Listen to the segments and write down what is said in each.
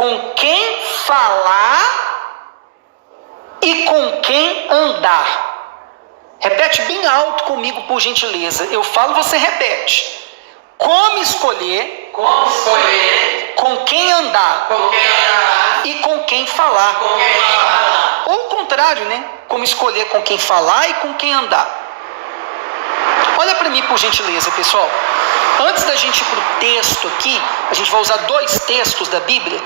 com quem falar e com quem andar. Repete bem alto comigo, por gentileza. Eu falo, você repete. Como escolher com quem andar e com quem falar. Ou o contrário, né? Como escolher com quem falar e com quem andar. Olha para mim, por gentileza, pessoal. Antes da gente ir para o texto aqui, a gente vai usar 2 textos da Bíblia.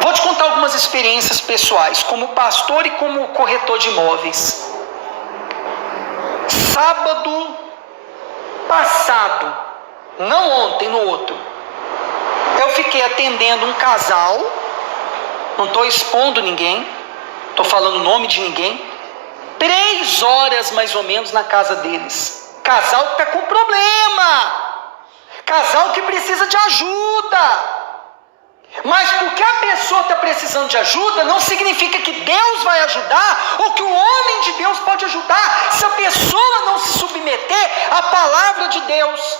Vou te contar algumas experiências pessoais, como pastor e como corretor de imóveis. Sábado passado, não ontem, no outro, eu fiquei atendendo um casal, não estou expondo ninguém, estou falando o nome de ninguém, 3 horas mais ou menos na casa deles. Casal que está com problema, casal que precisa de ajuda. Mas porque a pessoa está precisando de ajuda, não significa que Deus vai ajudar, ou que o homem de Deus pode ajudar, se a pessoa não se submeter à palavra de Deus,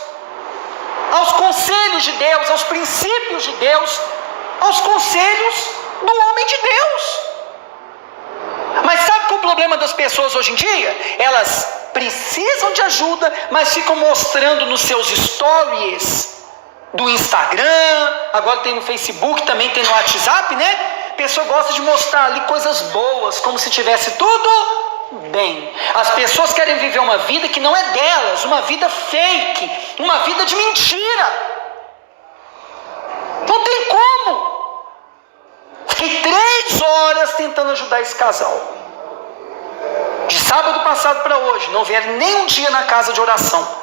aos conselhos de Deus, aos princípios de Deus, aos conselhos do homem de Deus. Mas sabe qual é o problema das pessoas hoje em dia? Elas precisam de ajuda, mas ficam mostrando nos seus stories do Instagram, agora tem no Facebook, também tem no WhatsApp, né? A pessoa gosta de mostrar ali coisas boas, como se tivesse tudo bem. As pessoas querem viver uma vida que não é delas, uma vida fake, uma vida de mentira. Não tem como. Fiquei 3 horas tentando ajudar esse casal. De sábado passado para hoje, não vieram nem um dia na casa de oração.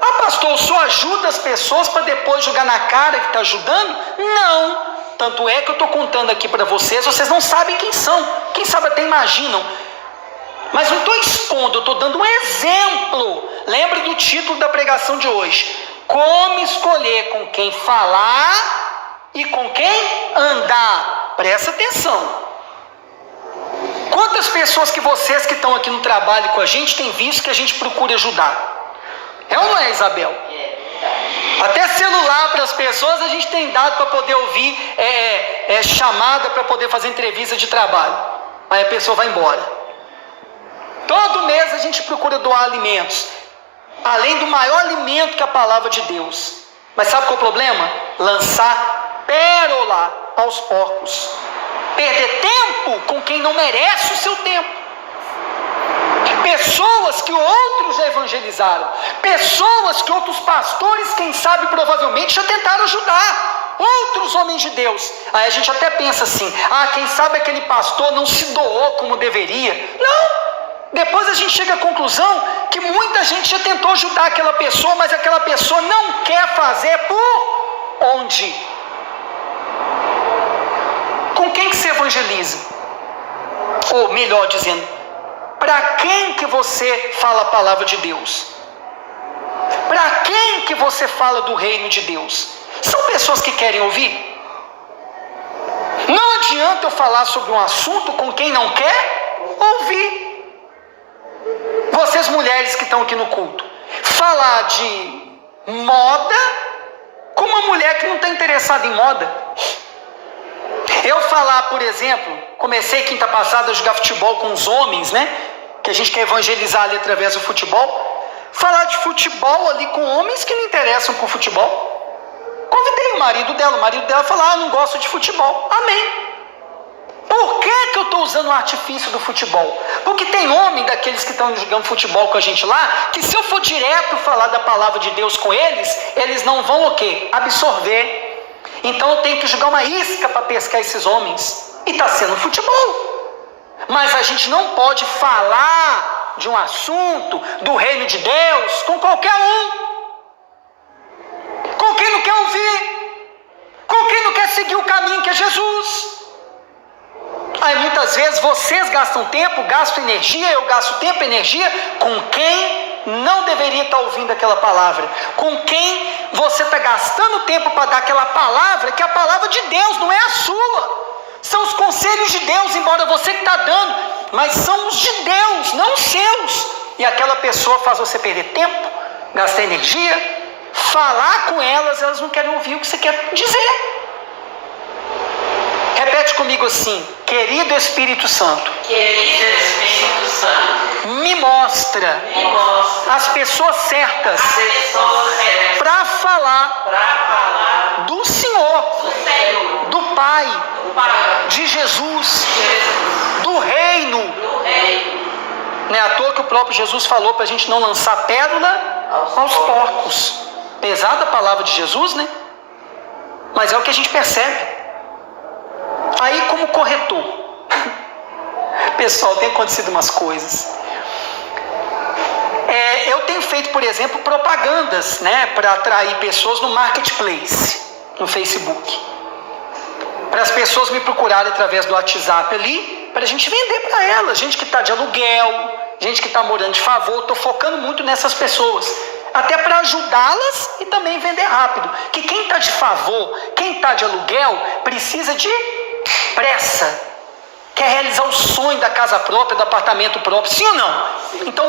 Ah, pastor, eu só ajudo as pessoas para depois jogar na cara que está ajudando? Não. Tanto é que eu estou contando aqui para vocês não sabem quem são. Quem sabe até imaginam. Mas não estou expondo, eu estou dando um exemplo. Lembre do título da pregação de hoje. Como escolher com quem falar e com quem andar. Presta atenção. Quantas pessoas que vocês que estão aqui no trabalho com a gente têm visto que a gente procura ajudar? É ou não é, Isabel? Até celular para as pessoas a gente tem dado para poder ouvir chamada para poder fazer entrevista de trabalho. Aí a pessoa vai embora. Todo mês a gente procura doar alimentos, além do maior alimento que é a palavra de Deus. Mas sabe qual é o problema? Lançar pérola aos porcos. Perder tempo com quem não merece o seu tempo. Pessoas que outros já evangelizaram, pessoas que outros pastores, quem sabe, provavelmente já tentaram ajudar, outros homens de Deus. Aí a gente até pensa assim, quem sabe aquele pastor não se doou como deveria. Não, depois a gente chega à conclusão que muita gente já tentou ajudar aquela pessoa, mas aquela pessoa não quer fazer por onde? Com quem que se evangeliza? Ou melhor dizendo, para quem que você fala a palavra de Deus? Para quem que você fala do reino de Deus? São pessoas que querem ouvir? Não adianta eu falar sobre um assunto com quem não quer ouvir. Vocês mulheres que estão aqui no culto, falar de moda com uma mulher que não está interessada em moda. Eu falar, por exemplo, comecei quinta passada a jogar futebol com os homens, né? Que a gente quer evangelizar ali através do futebol. Falar de futebol ali com homens que não interessam por futebol. Convidei o marido dela falou, não gosto de futebol. Amém. Por que eu estou usando o artifício do futebol? Porque tem homem daqueles que estão jogando futebol com a gente lá, que se eu for direto falar da palavra de Deus com eles, eles não vão o quê? Absorver. Então eu tenho que jogar uma isca para pescar esses homens. E está sendo futebol. Mas a gente não pode falar de um assunto do reino de Deus com qualquer um. Com quem não quer ouvir. Com quem não quer seguir o caminho que é Jesus. Aí muitas vezes vocês gastam tempo, gastam energia, eu gasto tempo e energia com quem não deveria estar ouvindo aquela palavra. Com quem você está gastando tempo para dar aquela palavra, que é a palavra de Deus, não é a sua. São os conselhos de Deus, embora você que está dando, mas são os de Deus, não os seus. E aquela pessoa faz você perder tempo, gastar energia, falar com elas, elas não querem ouvir o que você quer dizer. comigo assim: querido Espírito Santo, me mostra as pessoas certas para falar do Senhor, do Pai, de Jesus, do reino. Não é à toa que o próprio Jesus falou para a gente não lançar pérola aos porcos. Pesada a palavra de Jesus, né? Mas é o que a gente percebe. Aí, como corretor, pessoal, tem acontecido umas coisas. Eu tenho feito, por exemplo, propagandas, né, para atrair pessoas no marketplace, no Facebook, para as pessoas me procurarem através do WhatsApp ali, para a gente vender para elas, gente que está de aluguel, gente que está morando de favor. Estou focando muito nessas pessoas, até para ajudá-las e também vender rápido. Que quem está de favor, quem está de aluguel, precisa de pressa, quer realizar o sonho da casa própria, do apartamento próprio, sim ou não? Sim. Então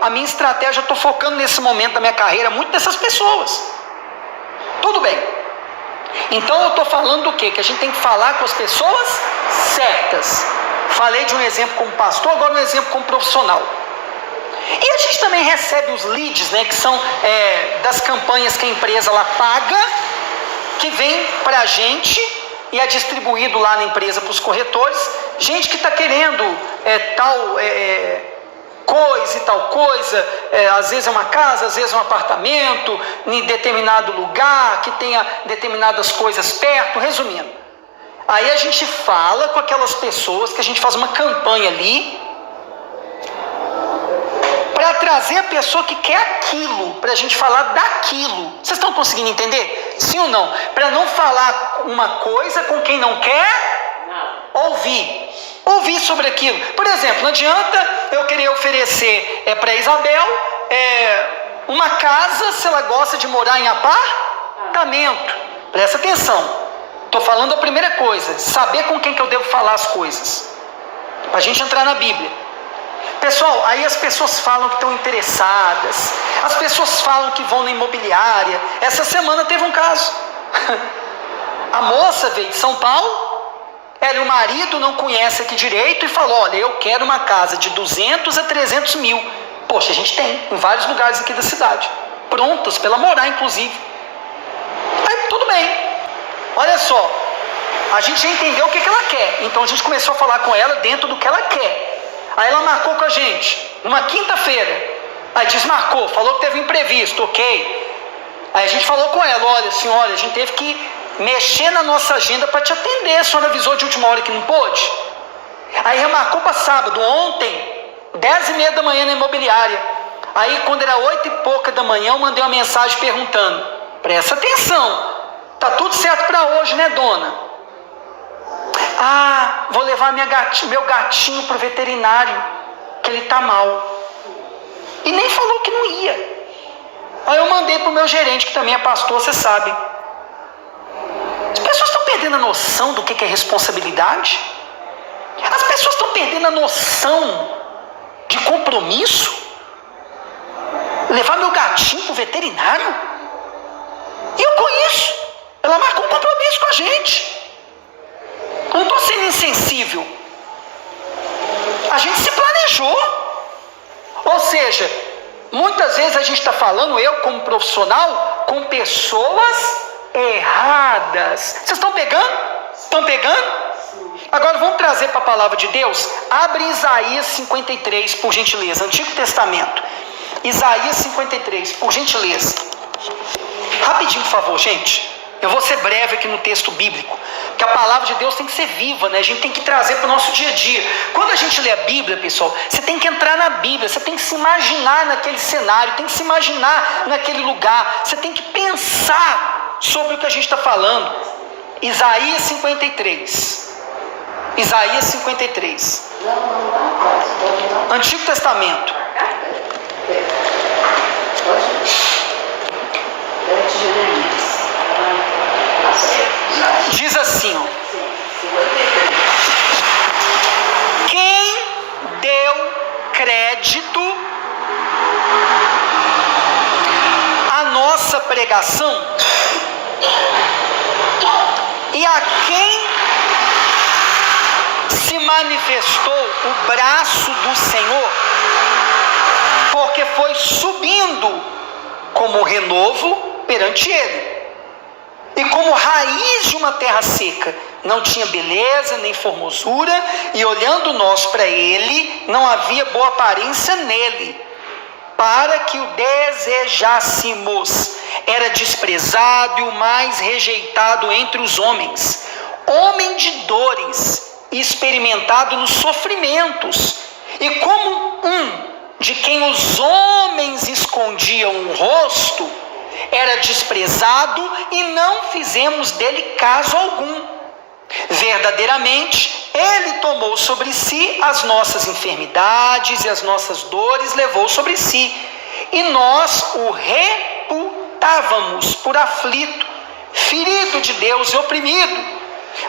a minha estratégia, estou focando nesse momento da minha carreira muito nessas pessoas. Tudo bem. Então eu estou falando do quê? Que a gente tem que falar com as pessoas certas. Falei de um exemplo como pastor, agora um exemplo como profissional. E a gente também recebe os leads, né, que são das campanhas que a empresa lá paga, que vem para a gente e é distribuído lá na empresa para os corretores. Gente que está querendo tal coisa e tal coisa, às vezes é uma casa, às vezes é um apartamento, em determinado lugar, que tenha determinadas coisas perto, resumindo. Aí a gente fala com aquelas pessoas, que a gente faz uma campanha ali, para trazer a pessoa que quer aquilo, para a gente falar daquilo. Vocês estão conseguindo entender? Sim ou não? Para não falar uma coisa com quem não quer ouvir sobre aquilo. Por exemplo, não adianta eu querer oferecer para Isabel uma casa se ela gosta de morar em apartamento. Presta atenção. Estou falando a primeira coisa, saber com quem que eu devo falar as coisas, para a gente entrar na Bíblia. Pessoal, aí as pessoas falam que estão interessadas, as pessoas falam que vão na imobiliária. Essa semana teve um caso. A moça veio de São Paulo, ela e o marido não conhecem aqui direito e falou: olha, eu quero uma casa de 200 a 300 mil. Poxa, a gente tem em vários lugares aqui da cidade, prontas para ela morar, inclusive. Aí tudo bem. Olha só, a gente já entendeu o que ela quer, então a gente começou a falar com ela dentro do que ela quer. Aí ela marcou com a gente, numa quinta-feira. Aí desmarcou, falou que teve um imprevisto, ok. Aí a gente falou com ela: olha senhora, a gente teve que mexer na nossa agenda para te atender, a senhora avisou de última hora que não pôde. Aí remarcou para sábado, ontem, 10h30 da manhã na imobiliária. Aí quando era 8 e pouca da manhã, eu mandei uma mensagem perguntando: presta atenção, tá tudo certo para hoje, né, dona? Ah, vou levar meu gatinho pro veterinário, que ele tá mal. E nem falou que não ia. Aí eu mandei pro meu gerente, que também é pastor, você sabe. As pessoas estão perdendo a noção do que é responsabilidade. As pessoas estão perdendo a noção de compromisso. Levar meu gatinho pro veterinário. E eu conheço. Ela marcou um compromisso com a gente. Eu não estou sendo insensível. A gente se planejou. Ou seja, muitas vezes a gente está falando, eu como profissional, com pessoas erradas. Vocês estão pegando? Estão pegando? Agora vamos trazer para a palavra de Deus. Abre Isaías 53, por gentileza. Antigo Testamento. Isaías 53, por gentileza. Rapidinho, por favor, gente. Eu vou ser breve aqui no texto bíblico, que a palavra de Deus tem que ser viva, né? A gente tem que trazer para o nosso dia a dia. Quando a gente lê a Bíblia, pessoal, você tem que entrar na Bíblia, você tem que se imaginar naquele cenário, tem que se imaginar naquele lugar, você tem que pensar sobre o que a gente está falando. Isaías 53. Isaías 53. Antigo Testamento. Diz assim, ó: quem deu crédito à nossa pregação, e a quem se manifestou o braço do Senhor, porque foi subindo como renovo perante ele. E como raiz de uma terra seca, não tinha beleza nem formosura, e olhando nós para ele, não havia boa aparência nele, para que o desejássemos. Era desprezado e o mais rejeitado entre os homens, homem de dores, experimentado nos sofrimentos, e como de quem os homens escondiam o rosto, era desprezado e não fizemos dele caso algum. Verdadeiramente, ele tomou sobre si as nossas enfermidades e as nossas dores levou sobre si, e nós o reputávamos por aflito, ferido de Deus e oprimido.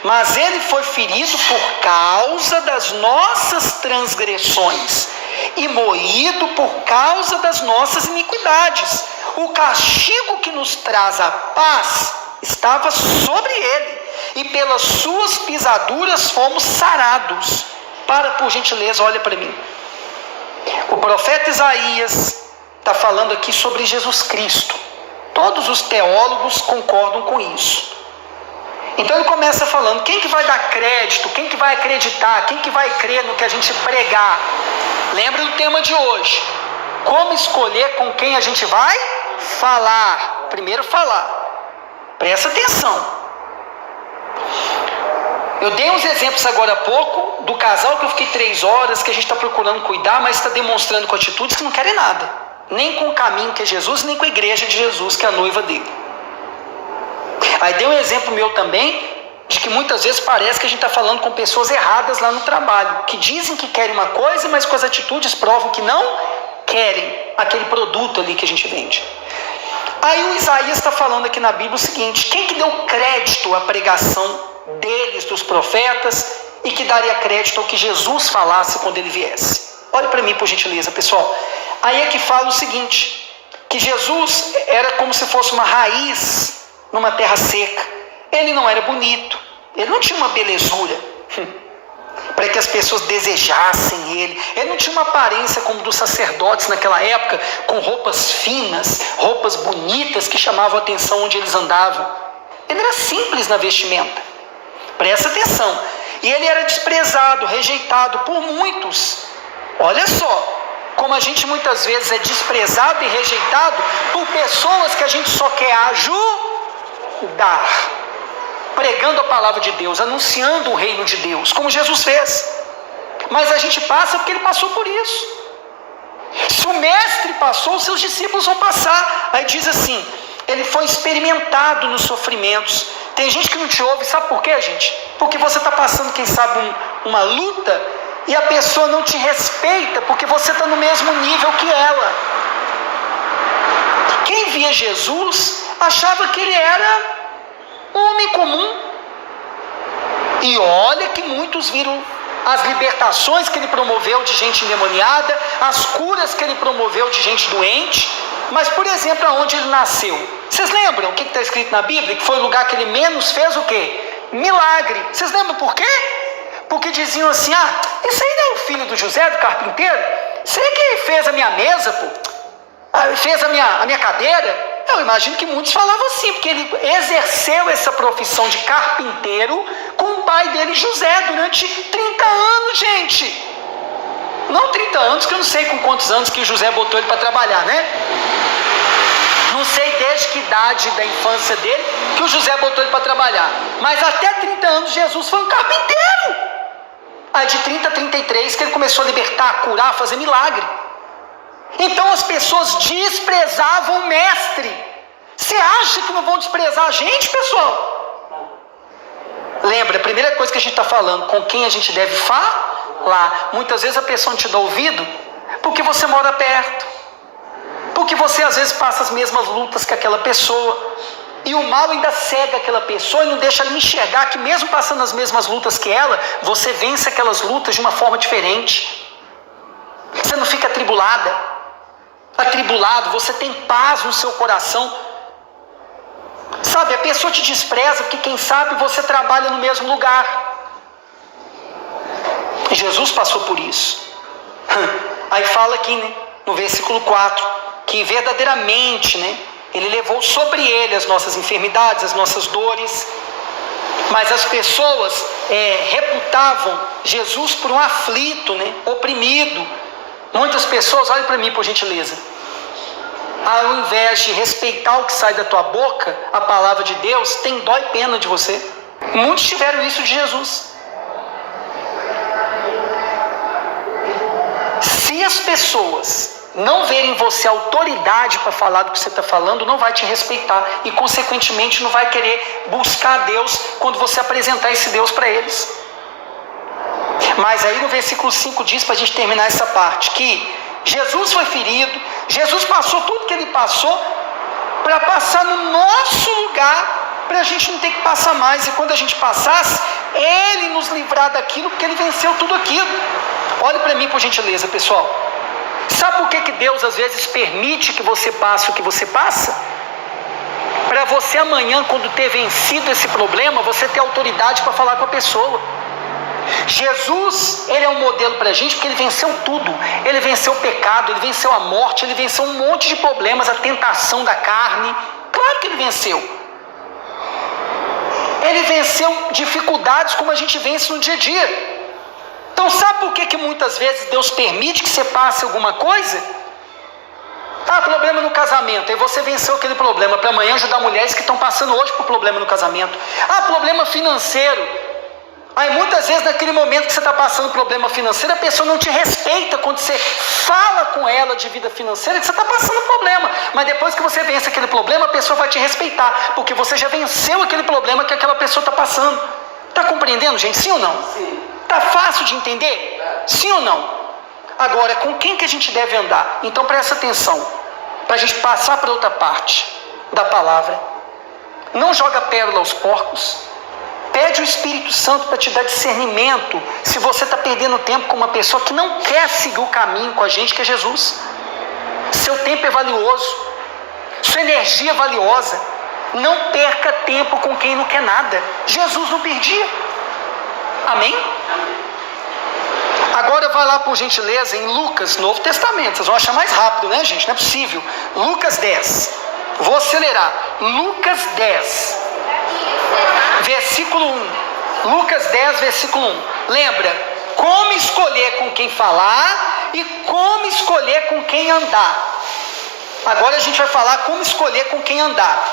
Mas ele foi ferido por causa das nossas transgressões e moído por causa das nossas iniquidades. O castigo que nos traz a paz estava sobre ele, e pelas suas pisaduras fomos sarados. Por gentileza, olha para mim. O profeta Isaías está falando aqui sobre Jesus Cristo. Todos os teólogos concordam com isso. Então ele começa falando, quem que vai dar crédito, quem que vai acreditar, quem que vai crer no que a gente pregar? Lembra do tema de hoje, como escolher com quem a gente vai falar. Primeiro falar, presta atenção. Eu dei uns exemplos agora há pouco, do casal que eu fiquei 3 horas, que a gente está procurando cuidar, mas está demonstrando com atitudes que não querem nada, nem com o caminho que é Jesus, nem com a igreja de Jesus, que é a noiva dele. Aí dei um exemplo meu também, de que muitas vezes parece que a gente está falando com pessoas erradas lá no trabalho, que dizem que querem uma coisa, mas com as atitudes provam que não querem aquele produto ali que a gente vende. Aí o Isaías está falando aqui na Bíblia o seguinte, quem que deu crédito à pregação deles, dos profetas, e que daria crédito ao que Jesus falasse quando ele viesse? Olha para mim, por gentileza, pessoal. Aí é que fala o seguinte, que Jesus era como se fosse uma raiz numa terra seca. Ele não era bonito, ele não tinha uma belezura para que as pessoas desejassem ele. Ele não tinha uma aparência como dos sacerdotes naquela época, com roupas finas, roupas bonitas que chamavam a atenção onde eles andavam. Ele era simples na vestimenta, presta atenção. E ele era desprezado, rejeitado por muitos. Olha só, como a gente muitas vezes é desprezado e rejeitado por pessoas que a gente só quer ajudar, pregando a palavra de Deus, anunciando o reino de Deus, como Jesus fez. Mas a gente passa porque ele passou por isso. Se o mestre passou, os seus discípulos vão passar. Aí diz assim, ele foi experimentado nos sofrimentos. Tem gente que não te ouve, sabe por quê, gente? Porque você está passando, quem sabe, uma luta, e a pessoa não te respeita, porque você está no mesmo nível que ela. Quem via Jesus achava que ele era um homem comum. E olha que muitos viram as libertações que ele promoveu de gente endemoniada, as curas que ele promoveu de gente doente. Mas, por exemplo, aonde ele nasceu? Vocês lembram o que está escrito na Bíblia? Que foi o lugar que ele menos fez o quê? Milagre. Vocês lembram por quê? Porque diziam assim, esse aí não é o filho do José, do carpinteiro? Esse aí que fez a minha mesa, fez a minha cadeira. Eu imagino que muitos falavam assim, porque ele exerceu essa profissão de carpinteiro com o pai dele, José, durante 30 anos, gente. Não 30 anos, que eu não sei com quantos anos que o José botou ele para trabalhar, né? Não sei desde que idade da infância dele que o José botou ele para trabalhar. Mas até 30 anos Jesus foi um carpinteiro. Aí de 30 a 33 que ele começou a libertar, curar, fazer milagre. Então as pessoas desprezavam o mestre. Você acha que não vão desprezar a gente, pessoal? Lembra, a primeira coisa que a gente está falando, com quem a gente deve falar. Muitas vezes a pessoa não te dá ouvido porque você mora perto, porque você às vezes passa as mesmas lutas que aquela pessoa, e o mal ainda cega aquela pessoa e não deixa ela enxergar que mesmo passando as mesmas lutas que ela, você vence aquelas lutas de uma forma diferente. Você não fica atribulado, você tem paz no seu coração. Sabe, a pessoa te despreza porque quem sabe você trabalha no mesmo lugar. Jesus passou por isso. Aí fala aqui, né, no versículo 4, que verdadeiramente, né, ele levou sobre ele as nossas enfermidades, as nossas dores. Mas as pessoas reputavam Jesus por um aflito, né, oprimido. Muitas pessoas, olhem para mim por gentileza, ao invés de respeitar o que sai da tua boca, a palavra de Deus, tem dó e pena de você. Muitos tiveram isso de Jesus. Se as pessoas não verem você autoridade para falar do que você está falando, não vai te respeitar e consequentemente não vai querer buscar Deus quando você apresentar esse Deus para eles. Mas aí no versículo 5 diz, para a gente terminar essa parte, que Jesus foi ferido, Jesus passou tudo que ele passou para passar no nosso lugar, para a gente não ter que passar mais, e quando a gente passasse, ele nos livrar daquilo, porque ele venceu tudo aquilo. Olhe para mim por gentileza, pessoal. Sabe por que Deus às vezes permite que você passe o que você passa? Para você amanhã, quando ter vencido esse problema, você ter autoridade para falar com a pessoa. Jesus, ele é um modelo para a gente porque ele venceu tudo. Ele venceu o pecado, ele venceu a morte, ele venceu um monte de problemas, a tentação da carne. Claro que ele venceu. Ele venceu dificuldades como a gente vence no dia a dia. Então sabe por que muitas vezes Deus permite que você passe alguma coisa? Problema no casamento, aí você venceu aquele problema para amanhã ajudar mulheres que estão passando hoje por problema no casamento. Problema financeiro. Aí muitas vezes naquele momento que você está passando problema financeiro, a pessoa não te respeita quando você fala com ela de vida financeira, que você está passando problema. Mas depois que você vence aquele problema, a pessoa vai te respeitar, porque você já venceu aquele problema que aquela pessoa está passando. Está compreendendo, gente? Sim ou não? Sim. Está fácil de entender? Sim ou não? Agora, com quem que a gente deve andar? Então presta atenção, para a gente passar para outra parte da palavra. Não joga pérola aos porcos. Pede o Espírito Santo para te dar discernimento se você está perdendo tempo com uma pessoa que não quer seguir o caminho com a gente, que é Jesus. Seu tempo é valioso, sua energia é valiosa. Não perca tempo com quem não quer nada. Jesus não perdia. Amém? Agora vai lá por gentileza em Lucas, Novo Testamento. Vocês vão achar mais rápido, né, gente? Não é possível. Lucas 10. Vou acelerar. Lucas 10. Versículo 1. Lucas 10, versículo 1. Lembra? Como escolher com quem falar e como escolher com quem andar. Agora a gente vai falar como escolher com quem andar.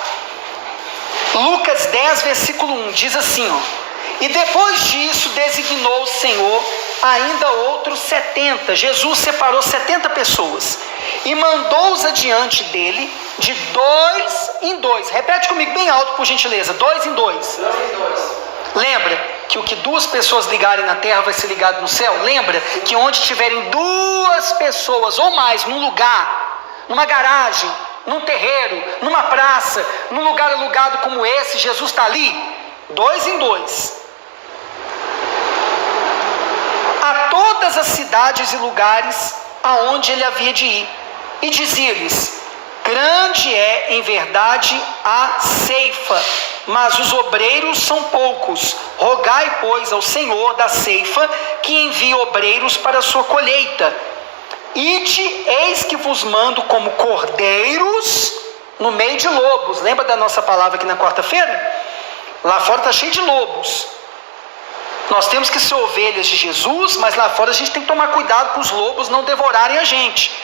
Lucas 10, versículo 1. Diz assim, E depois disso designou o Senhor ainda outros 70. Jesus separou 70 pessoas e mandou-os adiante dele de 2 em 2. Repete comigo bem alto, por gentileza. 2 em 2. Lembra que o que 2 pessoas ligarem na terra vai ser ligado no céu? Lembra que onde tiverem 2 pessoas ou mais num lugar, numa garagem, num terreiro, numa praça, num lugar alugado como esse, Jesus está ali? 2 em 2. A todas as cidades e lugares aonde ele havia de ir, e dizia-lhes: grande é em verdade a ceifa, mas os obreiros são poucos. Rogai, pois, ao Senhor da ceifa que envie obreiros para a sua colheita. Ide, eis que vos mando como cordeiros no meio de lobos. Lembra da nossa palavra aqui na quarta-feira? Lá fora está cheio de lobos. Nós temos que ser ovelhas de Jesus, mas lá fora a gente tem que tomar cuidado para os lobos não devorarem a gente.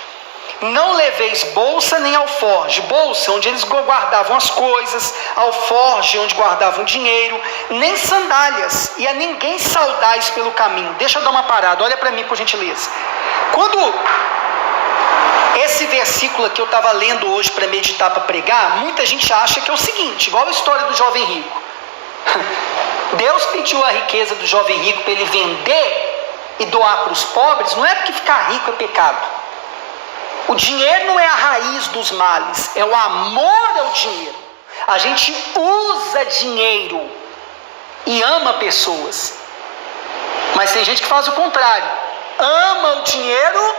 Não leveis bolsa nem alforje. Bolsa onde eles guardavam as coisas, alforje onde guardavam dinheiro, nem sandálias, e a ninguém saudais pelo caminho. Deixa eu dar uma parada, olha para mim por gentileza. Quando esse versículo aqui eu estava lendo hoje para meditar, para pregar, muita gente acha que é o seguinte, igual a história do jovem rico. Deus pediu a riqueza do jovem rico para ele vender e doar para os pobres, não é porque ficar rico é pecado. O dinheiro não é a raiz dos males, é o amor ao dinheiro. A gente usa dinheiro e ama pessoas, mas tem gente que faz o contrário, ama o dinheiro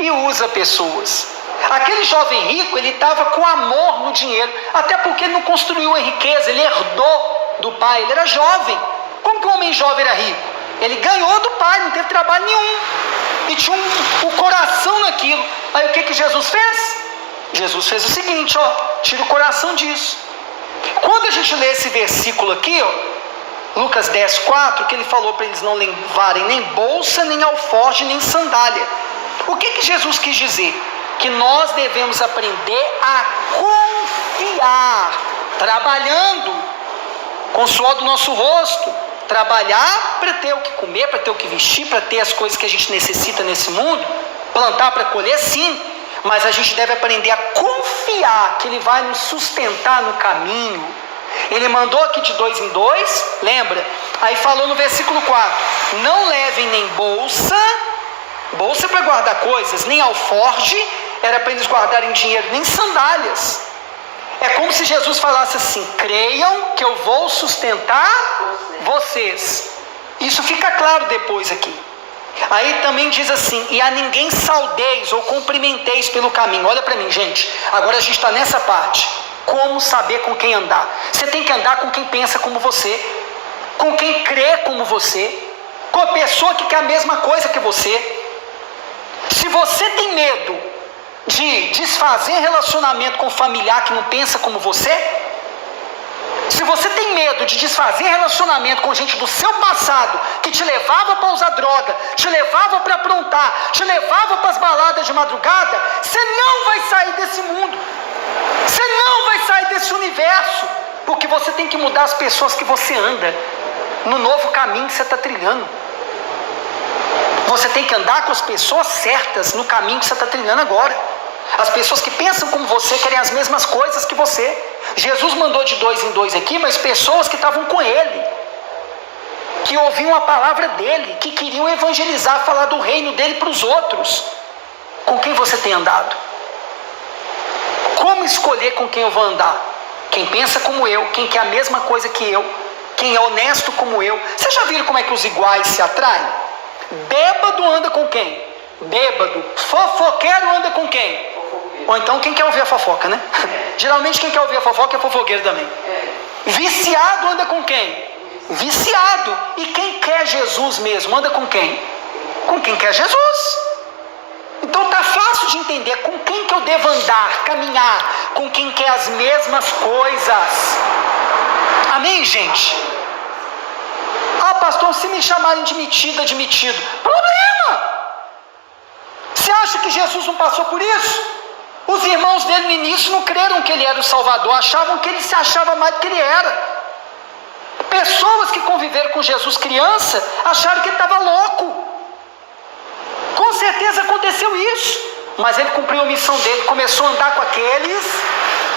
e usa pessoas. Aquele jovem rico, ele estava com amor no dinheiro, até porque ele não construiu a riqueza, ele herdou do pai, ele era jovem. Como que um homem jovem era rico? Ele ganhou do Pai, não teve trabalho nenhum. E tinha o coração naquilo. Aí o que Jesus fez? Jesus fez o seguinte, tira o coração disso. Quando a gente lê esse versículo aqui, Lucas 10:4, que ele falou para eles não levarem nem bolsa, nem alforje, nem sandália. O que Jesus quis dizer? Que nós devemos aprender a confiar, trabalhando com o suor do nosso rosto, trabalhar para ter o que comer, para ter o que vestir, para ter as coisas que a gente necessita nesse mundo, plantar para colher, sim, mas a gente deve aprender a confiar que Ele vai nos sustentar no caminho. Ele mandou aqui de 2 em 2, lembra? Aí falou no versículo 4, não levem nem bolsa para guardar coisas, nem alforge, era para eles guardarem dinheiro, nem sandálias. É como se Jesus falasse assim, creiam que eu vou sustentar vocês. Isso fica claro depois aqui. Aí também diz assim, e a ninguém saudeis ou cumprimenteis pelo caminho. Olha para mim, gente, agora a gente está nessa parte. Como saber com quem andar? Você tem que andar com quem pensa como você, com quem crê como você, com a pessoa que quer a mesma coisa que você. Se você tem medo de desfazer relacionamento com um familiar que não pensa como você, se você tem medo de desfazer relacionamento com gente do seu passado, que te levava para usar droga, te levava para aprontar, te levava para as baladas de madrugada, você não vai sair desse mundo, você não vai sair desse universo, porque você tem que mudar as pessoas que você anda, no novo caminho que você está trilhando. Você tem que andar com as pessoas certas no caminho que você está trilhando agora. As pessoas que pensam como você, querem as mesmas coisas que você. Jesus mandou de 2 em 2 aqui, mas pessoas que estavam com Ele, que ouviam a palavra dEle, que queriam evangelizar, falar do reino dEle para os outros. Com quem você tem andado? Como escolher com quem eu vou andar? Quem pensa como eu, quem quer a mesma coisa que eu, quem é honesto como eu. Vocês já viram como é que os iguais se atraem? Bêbado anda com quem? Bêbado. Fofoqueiro anda com quem? Ou então quem quer ouvir a fofoca, né? Geralmente quem quer ouvir a fofoca é fofoqueiro também. Viciado anda com quem? Viciado. E quem quer Jesus mesmo anda com quem? Com quem quer Jesus. Então tá fácil de entender com quem que eu devo andar, caminhar, com quem quer as mesmas coisas. Amém, gente? Ah, pastor, se me chamarem de metido, admitido. Problema! Você acha que Jesus não passou por isso? Os irmãos dele no início não creram que ele era o Salvador, achavam que ele se achava mais do que ele era. Pessoas que conviveram com Jesus criança acharam que ele estava louco. Com certeza aconteceu isso, mas ele cumpriu a missão dele, começou a andar com aqueles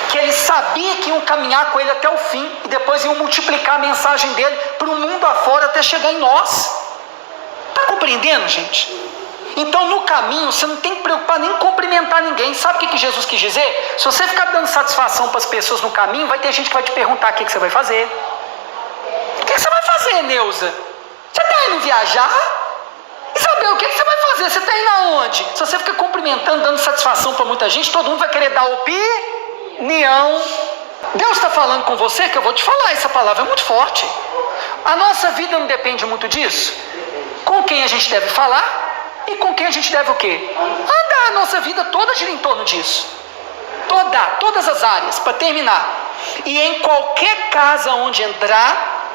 que ele sabia que iam caminhar com ele até o fim, e depois iam multiplicar a mensagem dele para o mundo afora até chegar em nós. Está compreendendo, gente? Então no caminho você não tem que preocupar nem cumprimentar ninguém. Sabe o que Jesus quis dizer? Se você ficar dando satisfação para as pessoas no caminho, vai ter gente que vai te perguntar o que você vai fazer. O que você vai fazer, Neuza? Você está indo viajar? Isabel, o que você vai fazer? Você está indo aonde? Se você fica cumprimentando, dando satisfação para muita gente, todo mundo vai querer dar opinião. Deus está falando com você, que eu vou te falar, essa palavra é muito forte. A nossa vida não depende muito disso? Com quem a gente deve falar e com quem a gente deve o quê? Andar. A nossa vida toda gira em torno disso. Todas as áreas, para terminar. E em qualquer casa onde entrar,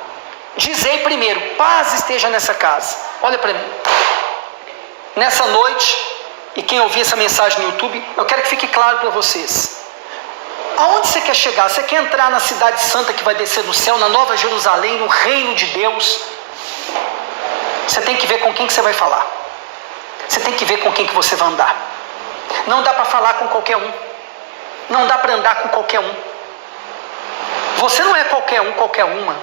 dizei primeiro, paz esteja nessa casa. Olha para mim. Nessa noite, e quem ouvir essa mensagem no YouTube, eu quero que fique claro para vocês. Aonde você quer chegar? Você quer entrar na cidade santa que vai descer do céu, na Nova Jerusalém, no reino de Deus? Você tem que ver com quem que você vai falar. Você tem que ver com quem que você vai andar. Não dá para falar com qualquer um. Não dá para andar com qualquer um. Você não é qualquer um, qualquer uma.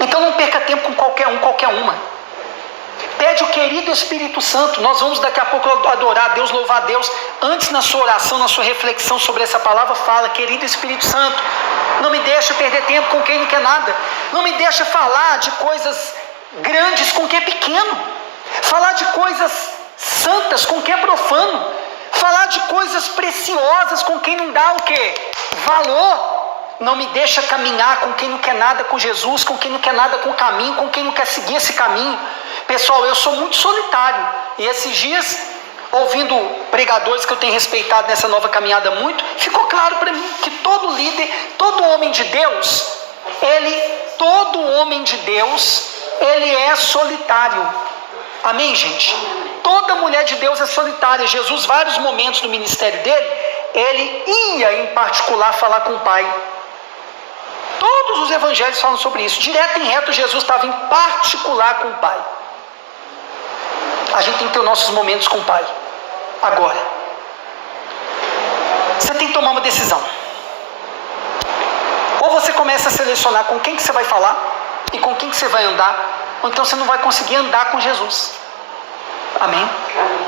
Então não perca tempo com qualquer um, qualquer uma. Pede o querido Espírito Santo. Nós vamos daqui a pouco adorar a Deus, louvar a Deus. Antes, na sua oração, na sua reflexão sobre essa palavra, fala: querido Espírito Santo, não me deixa perder tempo com quem não quer nada. Não me deixa falar de coisas grandes com quem é pequeno. Falar de coisas santas com quem é profano. Falar de coisas preciosas com quem não dá o quê? Valor. não me deixa caminhar com quem não quer nada com Jesus, com quem não quer nada com o caminho, com quem não quer seguir esse caminho. Pessoal, eu sou muito solitário. E esses dias, ouvindo pregadores que eu tenho respeitado nessa nova caminhada muito, ficou claro para mim que todo líder, todo homem de Deus, todo homem de Deus, ele é solitário. Amém, gente? Toda mulher de Deus é solitária. Jesus, vários momentos do ministério dele, ele ia em particular falar com o Pai. Todos os evangelhos falam sobre isso. Direto e reto, Jesus estava em particular com o Pai. A gente tem que ter os nossos momentos com o Pai. Agora, você tem que tomar uma decisão. Ou você começa a selecionar com quem que você vai falar e com quem que você vai andar, ou então você não vai conseguir andar com Jesus. Amém?